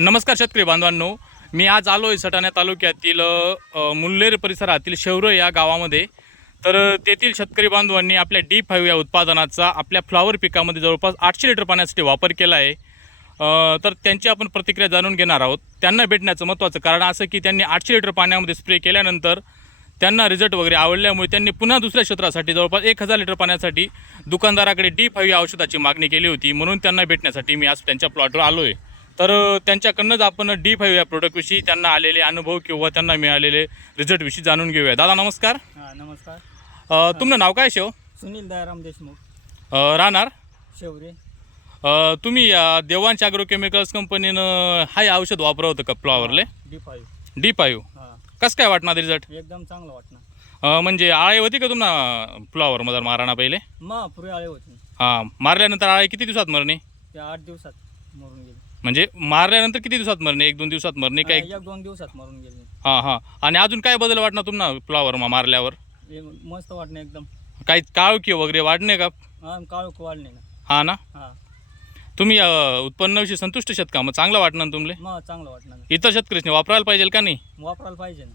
नमस्कार शेतकरी बांधवांनो. मी आज आलो आहे सटाणा तालुक्यातील मुल्लेर परिसरातील शेवरं या गावामध्ये. तर तेथील शेतकरी बांधवांनी आपल्या डी फाईव्ह या उत्पादनाचा आपल्या फ्लॉवर पिकामध्ये जवळपास आठशे लिटर पाण्यासाठी वापर केला आहे. तर त्यांची आपण प्रतिक्रिया जाणून घेणार आहोत. त्यांना भेटण्याचं महत्त्वाचं कारण असं की त्यांनी आठशे लिटर पाण्यामध्ये स्प्रे केल्यानंतर त्यांना रिझल्ट वगैरे आवडल्यामुळे त्यांनी पुन्हा दुसऱ्या क्षेत्रासाठी जवळपास एक हजार लिटर पाण्यासाठी दुकानदाराकडे डी फाईव्ह औषधाची मागणी केली होती. म्हणून त्यांना भेटण्यासाठी मी आज त्यांच्या प्लॉटवर आलो आहे तर त्यांच्याकडनंच आपण डी फाईव्ह या प्रोडक्टविषयी त्यांना आलेले अनुभव किंवा त्यांना मिळालेले रिझल्टविषयी जाणून घेऊया. दादा नमस्कार. हां नमस्कार. अ, तुमचं नाव काय शेव? सुनील दयाराम देशमुख. अ, राहणार? शेवरे. अ, तुम्ही अ, देवांश ॲग्रो केमिकल्स कंपनीनं हा हे औषध वापरत होतं का फ्लॉवरले? डी फाईव्ह डी फाईव्ह हां. कसं काय वाटणार रिझल्ट एकदम चांगलं वाटणार. म्हणजे आळे होती का तुम्हाला फ्लॉवर मध्ये माराना पहिले? मग पुरे आळे होते. हां मारल्यानंतर आळे किती दिवसात मरणे? ते आठ दिवसात मरून म्हणजे मारल्यानंतर किती दिवसात मरणे? एक दोन दिवसात मरणे काय? एक दोन दिवसात मरून गेले. हां हां. आणि अजून काय बदल वाटणार तुम्हाला फ्लॉवर मारल्यावर? हे मस्त वाटणे एकदम. काही काळ की वगैरे वाढणे का? हा काळू वाढणे ना. हां ना? हां. तुम्ही अ, उत्पन्नाविषयी संतुष्ट शेत का मग चांगलं वाटणार ना तुमले? मग चांगलं वाटणार ना. इतर शेतकऱ्यांनी वापरायला पाहिजे का नाही? वापरायला पाहिजे ना.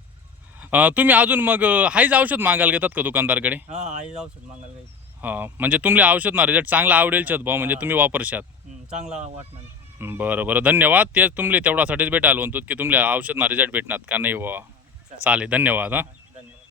अ, तुम्ही अजून मग अ, हायच औषध मागायला घेतात का दुकानदारकडे? हां आई औषध मागायला हां म्हणजे तुमले औषध ना रिझल्ट चांगला आवडेल शेत भाऊ म्हणजे तुम्ही वापरशात. चांगला वाटणार. बरं बरं. धन्यवाद. ते तुमले तेवढ्यासाठीच भेटायला म्हणतो की तुमले औषधना रिझल्ट भेटणार का नाही वा चालेल. धन्यवाद हां.